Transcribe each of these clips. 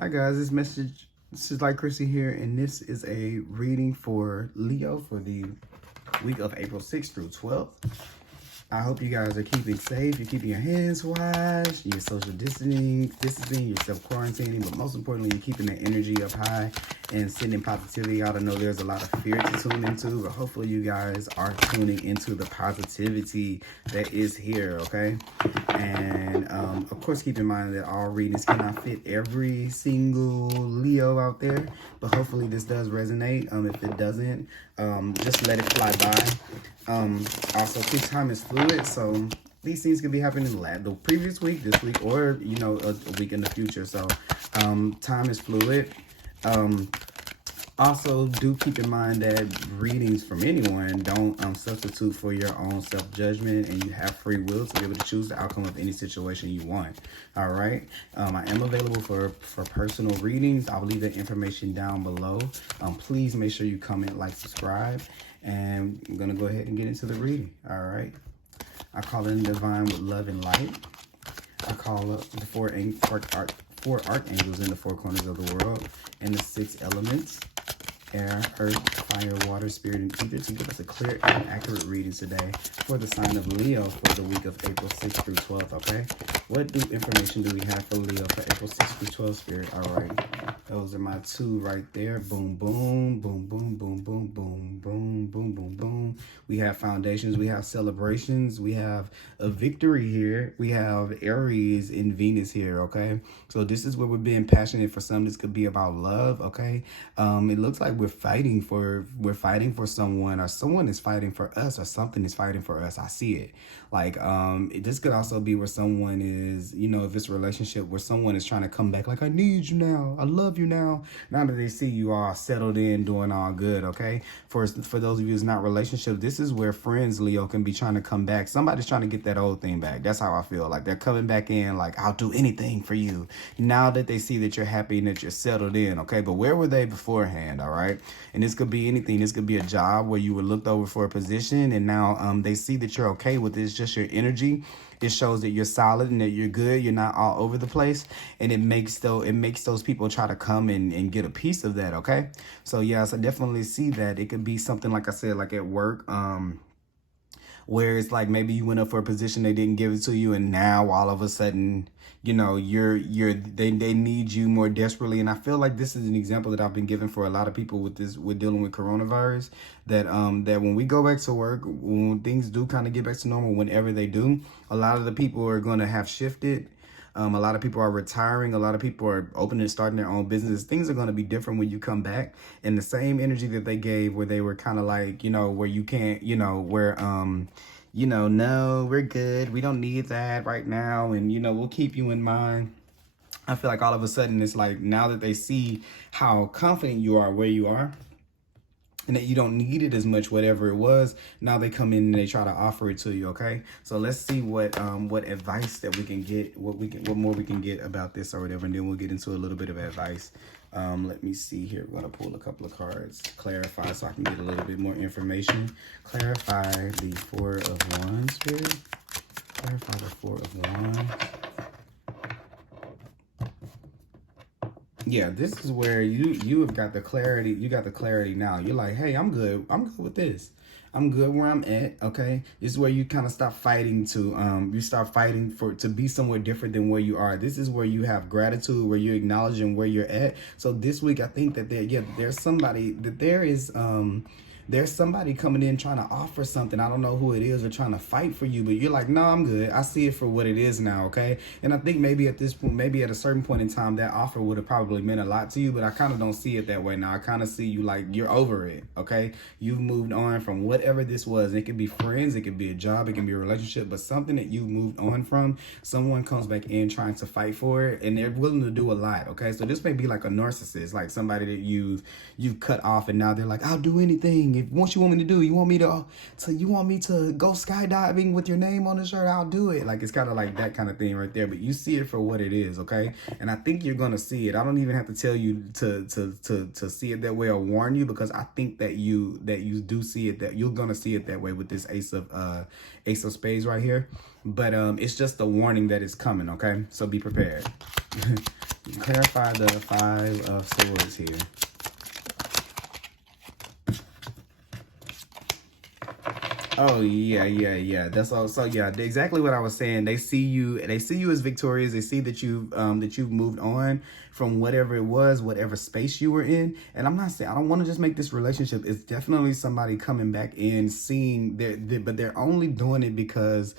Hi guys, this is Thelightchrissy here, and this is a reading for Leo for the week of April 6th through 12th. I hope you guys are keeping safe, you're keeping your hands washed, you're social distancing, you're self-quarantining, but most importantly, you're keeping the energy up high and sending positivity out. I know there's a lot of fear to tune into, but hopefully you guys are tuning into the positivity that is here, okay? And of course, keep in mind that all readings cannot fit every single Leo out there, but hopefully this does resonate. If it doesn't, just let it fly by. Also, keep time is fluid, so these things could be happening the previous week, this week, or a week in the future. So time is fluid. Also, do keep in mind that readings from anyone don't substitute for your own self-judgment, and you have free will to be able to choose the outcome of any situation you want. All right. I am available for personal readings. I'll leave the information down below. Please make sure you comment, like, subscribe, and I'm going to go ahead and get into the reading. All right. I call in the divine with love and light. I call up the four archangels in the four corners of the world and the 6 elements: air, earth, fire, water, spirit, and ether, to give us a clear and accurate reading today for the sign of Leo for the week of April 6th through 12th, okay? What information do we have for Leo for April 6th through 12th, Spirit? All right. Those are my 2 right there. Boom, boom, boom, boom, boom, boom, boom, boom, boom, boom, boom. We have foundations. We have celebrations. We have a victory here. We have Aries and Venus here, okay? So this is where we're being passionate for some. This could be about love, okay? It looks like we're fighting for someone, or someone is fighting for us, or something is fighting for us. I see it. Like, this could also be where someone is, if it's a relationship where someone is trying to come back, like, I need you now, I love you now that they see you all settled in, doing all good, okay? For those of you who's not relationship, this is where friends, Leo, can be trying to come back. Somebody's trying to get that old thing back. That's how I feel. Like, they're coming back in, like, I'll do anything for you, now that they see that you're happy and that you're settled in, okay? But where were they beforehand, all right? And this could be anything. This could be a job where you were looked over for a position, and now they see that you're okay with it. It's just your energy. It shows that you're solid and that you're good. You're not all over the place, and it makes those people try to come and get a piece of that, okay? So yes, I definitely see that. It could be something, like I said, like at work, where it's like maybe you went up for a position, they didn't give it to you, and now all of a sudden, they need you more desperately. And I feel like this is an example that I've been given for a lot of people with dealing with coronavirus, that when we go back to work, when things do kind of get back to normal, whenever they do, a lot of the people are going to have shifted. A lot of people are retiring. A lot of people are opening and starting their own business. Things are going to be different when you come back. And the same energy that they gave, where they were kind of like, where you can't, where, no, we're good. We don't need that right now. And, we'll keep you in mind. I feel like all of a sudden it's like, now that they see how confident you are where you are, and that you don't need it as much, whatever it was, now they come in and they try to offer it to you, okay? So let's see what advice that we can get, what more we can get about this or whatever, and then we'll get into a little bit of advice. Let me see here. We're gonna pull a couple of cards, clarify, so I can get a little bit more information. Clarify the 4 of Wands, Spirit. Clarify the 4 of Wands. Yeah, this is where you have got the clarity. You got the clarity now. You're like, hey, I'm good with this. I'm good where I'm at, okay? This is where you kind of stop fighting you start fighting to be somewhere different than where you are. This is where you have gratitude, where you're acknowledging where you're at. So this week, I think that there's somebody coming in trying to offer something. I don't know who it is, or trying to fight for you, but you're like, no, I'm good. I see it for what it is now, okay? And I think maybe at this point, maybe at a certain point in time, that offer would have probably meant a lot to you, but I kind of don't see it that way now. I kind of see you like you're over it, okay? You've moved on from whatever this was. It could be friends, it could be a job, it can be a relationship, but something that you've moved on from, someone comes back in trying to fight for it, and they're willing to do a lot, okay? So this may be like a narcissist, like somebody that you've cut off, and now they're like, I'll do anything. What you want me to do? You want me to go skydiving with your name on the shirt? I'll do it. Like, it's kind of like that kind of thing right there. But you see it for what it is, okay? And I think you're gonna see it. I don't even have to tell you to see it that way or warn you, because I think that you do see it, that you're gonna see it that way with this Ace of Spades right here. But it's just a warning that it's coming, okay? So be prepared. clarify the Five of Swords here. Oh yeah. That's all. So yeah, exactly what I was saying. They see you as victorious. They see that you've moved on from whatever it was, whatever space you were in. And I'm not saying I don't want to just make this relationship. It's definitely somebody coming back in, seeing but they're only doing it because,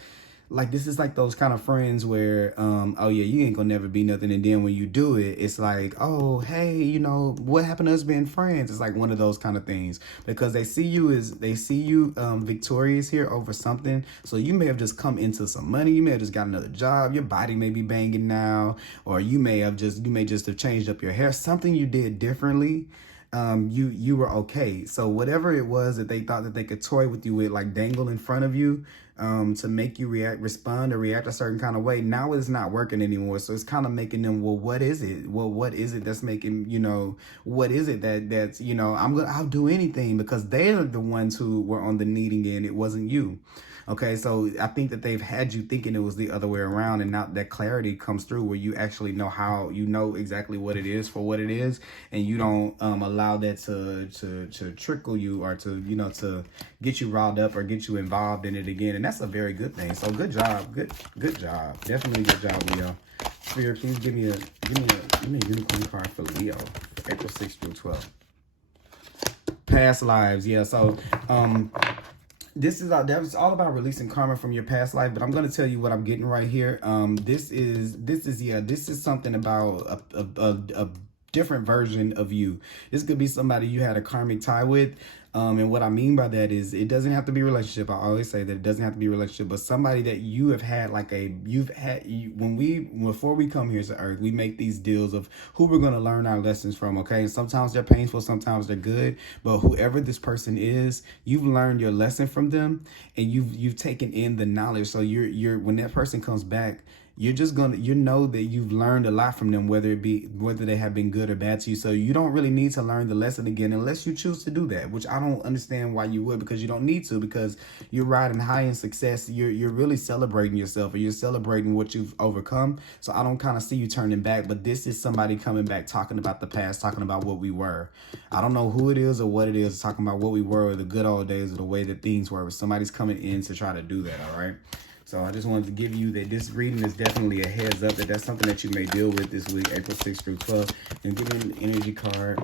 like, this is like those kind of friends where, oh yeah, you ain't gonna never be nothing. And then when you do it, it's like, oh, hey, you know, what happened to us being friends? It's like one of those kind of things, because they see you victorious here over something. So you may have just come into some money. You may have just got another job. Your body may be banging now, or you may just have changed up your hair. Something you did differently. You were okay. So whatever it was that they thought that they could toy with you with, like dangle in front of you, to make you respond or react a certain kind of way, now it's not working anymore. So it's kind of making them, well, what is it? Well, what is it that's making, what is it that's, I'll do anything, because they're the ones who were on the needing end. It wasn't you. Okay, so I think that they've had you thinking it was the other way around, and now that clarity comes through where you actually know how, exactly what it is for what it is, and you don't allow that to trickle you, or to get you riled up or get you involved in it again. And that's a very good thing. So good job, good job, definitely good job, Leo. Spirit, please give me a unicorn card for Leo, April 6th through 12th. Past lives, yeah. So this is all about releasing karma from your past life, but I'm going to tell you what I'm getting right here. This is something about a different version of you. This could be somebody you had a karmic tie with. And what I mean by that is, it doesn't have to be a relationship. I always say that it doesn't have to be a relationship, but somebody that you have had, before we come here to Earth, we make these deals of who we're going to learn our lessons from. Okay. And sometimes they're painful, sometimes they're good, but whoever this person is, you've learned your lesson from them, and you've taken in the knowledge. So when that person comes back, you're just gonna, that you've learned a lot from them, whether they have been good or bad to you. So you don't really need to learn the lesson again unless you choose to do that, which I don't understand why you would, because you don't need to, because you're riding high in success. You're really celebrating yourself, or you're celebrating what you've overcome. So I don't kind of see you turning back, but this is somebody coming back, talking about the past, talking about what we were. I don't know who it is or what it is, talking about what we were, or the good old days, or the way that things were. But somebody's coming in to try to do that. All right. So I just wanted to give you that this reading is definitely a heads up that that's something that you may deal with this week, April 6th through 12th. And give me an energy card.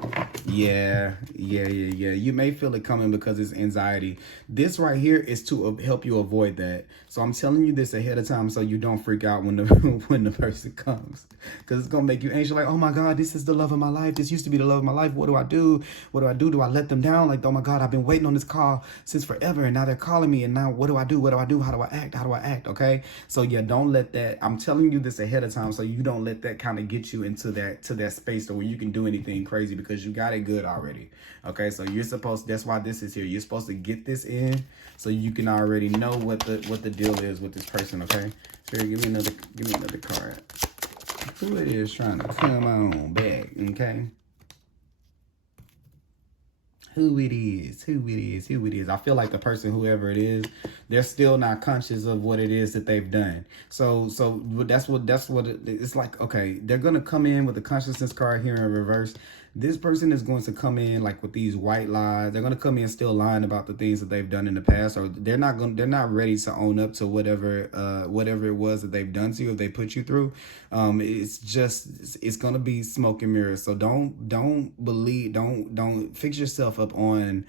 Yeah. You may feel it coming because it's anxiety. This right here is to help you avoid that. So I'm telling you this ahead of time so you don't freak out when the person comes. Because it's going to make you anxious, like, oh my God, this is the love of my life. This used to be the love of my life. What do I do? What do I do? Do I let them down? Like, oh my God, I've been waiting on this call since forever, and now they're calling me, and now what do I do? What do I do? How do I act? How do I act? Okay, so yeah, don't let that, I'm telling you this ahead of time so you don't let that kind of get you into that space where you can do anything crazy, because you got it good already. Okay, so that's why this is here. You're supposed to get this in so you can already know what the deal is with this person. Okay, Spirit, give me another card. Who it is trying to come on back? Okay, who it is. I feel like the person, whoever it is, they're still not conscious of what it is that they've done. So that's what it's like. Okay, they're going to come in with the consciousness card here in reverse. This person is going to come in like with these white lies. They're going to come in still lying about the things that they've done in the past, or they're not ready to own up to whatever it was that they've done to you, or they put you through. It's going to be smoke and mirrors. So don't fix yourself up on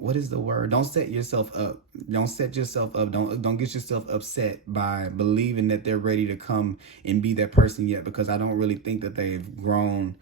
what is the word? Don't set yourself up. Don't get yourself upset by believing that they're ready to come and be that person yet, because I don't really think that they've grown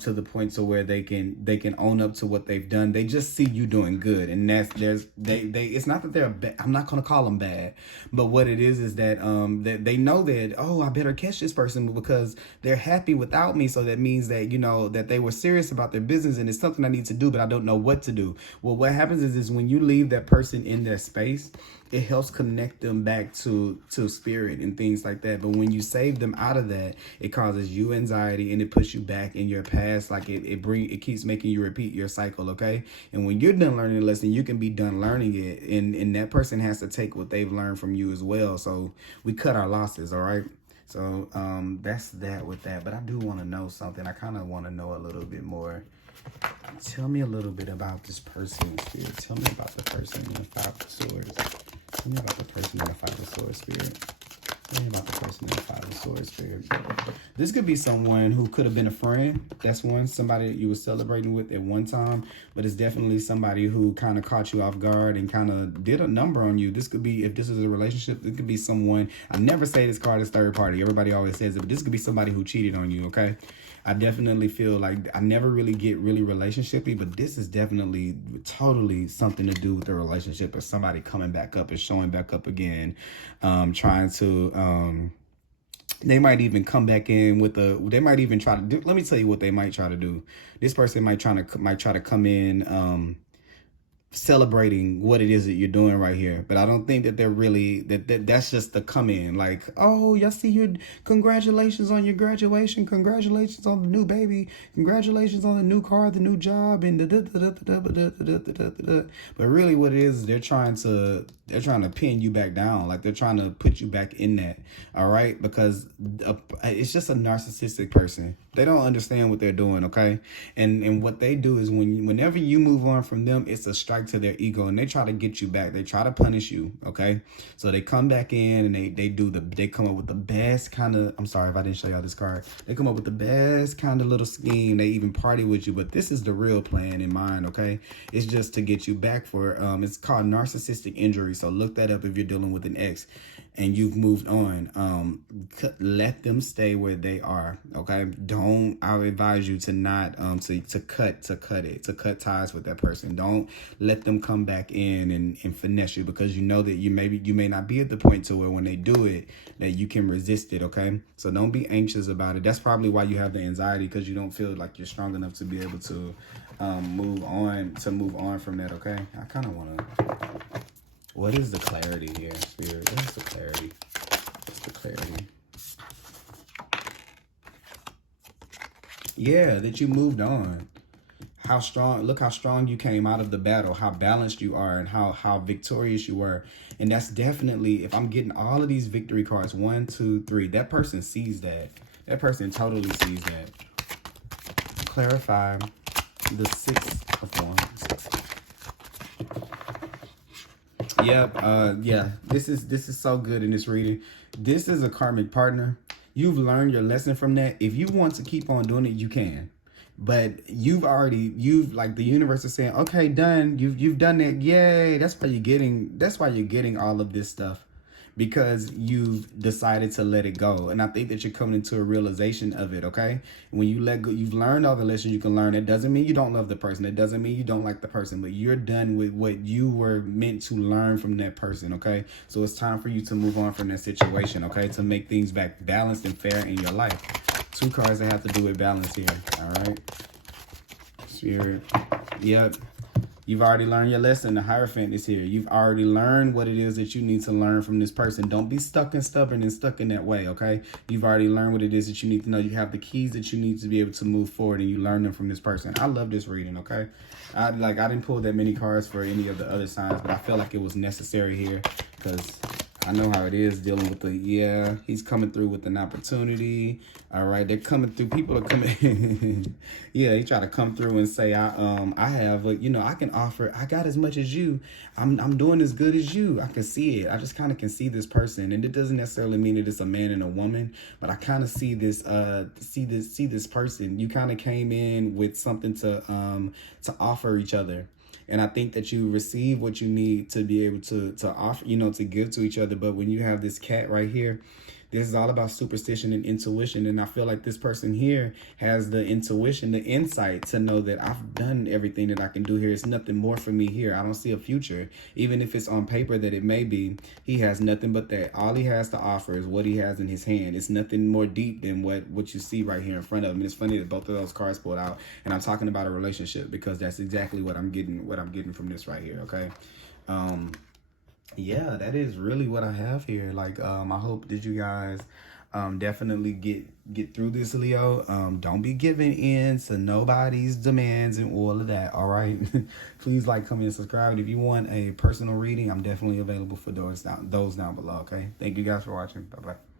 to the point to where they can own up to what they've done. They just see you doing good, and it's not that they're bad. I'm not going to call them bad, but what it is that that they know that, oh, I better catch this person because they're happy without me. So that means that, that they were serious about their business, and it's something I need to do, but I don't know what to do. Well, what happens is when you leave that person in their space, it helps connect them back to spirit and things like that. But when you save them out of that, it causes you anxiety, and it puts you back in your past. Like it keeps making you repeat your cycle. Okay. And when you're done learning a lesson, you can be done learning it. And that person has to take what they've learned from you as well. So we cut our losses. All right. So that's that with that. But I do want to know something. I kind of want to know a little bit more. Tell me a little bit about this person, Spirit. Tell me about the person in the Five of Swords. Tell me about the person in the Five of Swords, Spirit. Tell me about the person in the Five of Swords, Spirit. This could be someone who could have been a friend. That's one. Somebody that you were celebrating with at one time. But it's definitely somebody who kind of caught you off guard and kind of did a number on you. This could be, if this is a relationship, it could be someone. I never say this card is third party. Everybody always says it. But this could be somebody who cheated on you, okay? I definitely feel like I never really get really relationship-y, but this is definitely totally something to do with the relationship of somebody coming back up and showing back up again, trying to, they might even come back in with they might even try to do, let me tell you what they might try to do. This person might try to come in, celebrating what it is that you're doing right here, but I don't think that they're really that's just the come in, like, oh, y'all see your congratulations on your graduation, congratulations on the new baby, congratulations on the new car, the new job, and but really what it is, they're trying to pin you back down, like they're trying to put you back in that, all right? Because it's just a narcissistic person. They don't understand what they're doing, okay? And what they do is whenever you move on from them, it's a strike to their ego, and they try to get you back. They try to punish you, okay? So they come back in and they come up with the best kind of, I'm sorry if I didn't show y'all this card. They come up with the best kind of little scheme. They even party with you, but this is the real plan in mind, okay? It's just to get you back for, it's called narcissistic injury. So look that up if you're dealing with an ex and you've moved on. Let them stay where they are, okay? I would advise you to not, to cut ties with that person. Don't let them come back in and finesse you, because you know that you may not be at the point to where when they do it, that you can resist it, okay? So don't be anxious about it. That's probably why you have the anxiety, because you don't feel like you're strong enough to be able to move on from that, okay? I kind of want to, what is the clarity here, Spirit? What is the clarity? What's the clarity? Yeah, that you moved on. How strong, look how strong you came out of the battle, how balanced you are, and how victorious you were. And that's definitely, if I'm getting all of these victory cards, 1, 2, 3, that person sees that. That person totally sees that. Clarify the Six of Wands. Yep, yeah, this is so good in this reading. This is a karmic partner. You've learned your lesson from that. If you want to keep on doing it, you can. But you've like, the universe is saying, okay, done. You've done that. Yay. That's why you're getting all of this stuff, because you've decided to let it go. And I think that you're coming into a realization of it, okay? When you let go, you've learned all the lessons you can learn. It doesn't mean you don't love the person. It doesn't mean you don't like the person, but you're done with what you were meant to learn from that person, okay? So it's time for you to move on from that situation, okay? To make things back balanced and fair in your life. 2 cards that have to do with balance here, all right? Spirit, yep. You've already learned your lesson. The Hierophant is here. You've already learned what it is that you need to learn from this person. Don't be stuck and stubborn and stuck in that way, okay? You've already learned what it is that you need to know. You have the keys that you need to be able to move forward, and you learn them from this person. I love this reading, okay? I didn't pull that many cards for any of the other signs, but I feel like it was necessary here, because I know how it is dealing with he's coming through with an opportunity. All right, they're coming through. People are coming. Yeah, he try to come through and say, I have, I can offer. I got as much as you. I'm doing as good as you. I can see it. I just kind of can see this person, and it doesn't necessarily mean that it's a man and a woman, but I kind of see this, see this person. You kind of came in with something to offer each other. And I think that you receive what you need to be able to offer, to give to each other. But when you have this cat right here, this is all about superstition and intuition. And I feel like this person here has the intuition, the insight to know that I've done everything that I can do here. It's nothing more for me here. I don't see a future. Even if it's on paper that it may be, he has nothing but that. All he has to offer is what he has in his hand. It's nothing more deep than what you see right here in front of him. And it's funny that both of those cards pulled out. And I'm talking about a relationship, because that's exactly what I'm getting from this right here, okay? Yeah, that is really what I have here. Like, I hope that you guys definitely get through this, Leo. Don't be giving in to nobody's demands and all of that, all right? Please like, comment, and subscribe. If you want a personal reading, I'm definitely available for those down below, okay? Thank you guys for watching. Bye-bye.